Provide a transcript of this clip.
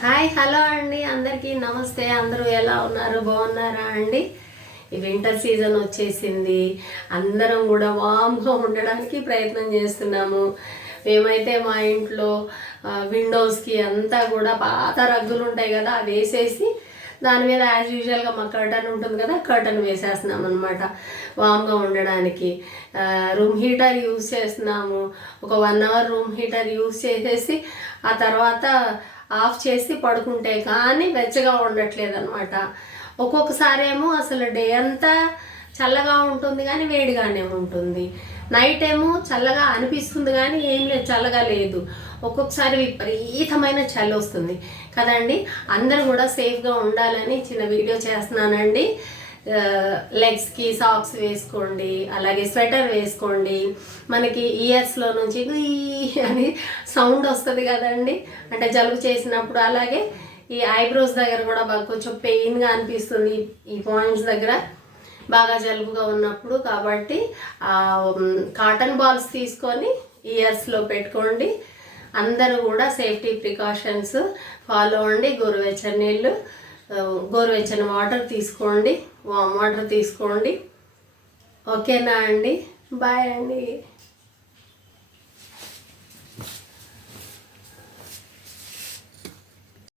Hi hello అండి, అందరికీ నమస్తే. అందరూ ఎలా ఉన్నారు? బాగున్నారా అండి? ఈ వింటర్ సీజన్ వచ్చేసింది. అందరం కూడా వామ్గా ఉండడానికి ప్రయత్నం చేస్తున్నాము. మేమైతే మా ఇంట్లో విండోస్కి అంతా కూడా పాత రగ్గులు ఉంటాయి కదా, అవి వేసేసి దాని మీద యాజ్ యూజువల్గా మా కర్టన్ ఉంటుంది కదా, కర్టన్ వేసేస్తున్నాం అనమాట వామ్గా ఉండడానికి. రూమ్ హీటర్ యూజ్ చేస్తున్నాము. ఒక 1 అవర్ రూమ్ హీటర్ యూజ్ చేసేసి ఆ తర్వాత ఆఫ్ చేసి పడుకుంటే కానీ వెచ్చగా ఉండట్లేదు అనమాట. ఒక్కొక్కసారి ఏమో అసలు డే అంతా చల్లగా ఉంటుంది కానీ వేడిగానే ఉంటుంది. నైట్ ఏమో చల్లగా అనిపిస్తుంది కానీ ఏం లేదు, చల్లగా లేదు. ఒక్కొక్కసారి విపరీతమైన చలి వస్తుంది కదండి. అందరూ కూడా సేఫ్గా ఉండాలని చిన్న వీడియో చేస్తున్నానండి. లెగ్స్కి సాక్స్ వేసుకోండి, అలాగే స్వెటర్ వేసుకోండి. మనకి ఇయర్స్లో నుంచి అని సౌండ్ వస్తుంది కదండి, అంటే జలుబు చేసినప్పుడు. అలాగే ఈ ఐబ్రోస్ దగ్గర కూడా బాగా కొంచెం పెయిన్గా అనిపిస్తుంది, ఈ పాయింట్స్ దగ్గర బాగా జలుబుగా ఉన్నప్పుడు. కాబట్టి కాటన్ బాల్స్ తీసుకొని ఇయర్స్లో పెట్టుకోండి. అందరూ కూడా సేఫ్టీ ప్రికాషన్స్ ఫాలో అవ్వండి. గోరువెచ్చని నీళ్ళు, గోరువెచ్చని వాటర్ తీసుకోండి, వామ్ వాటర్ తీసుకోండి. ఓకేనా అండి? బాయ్ అండి.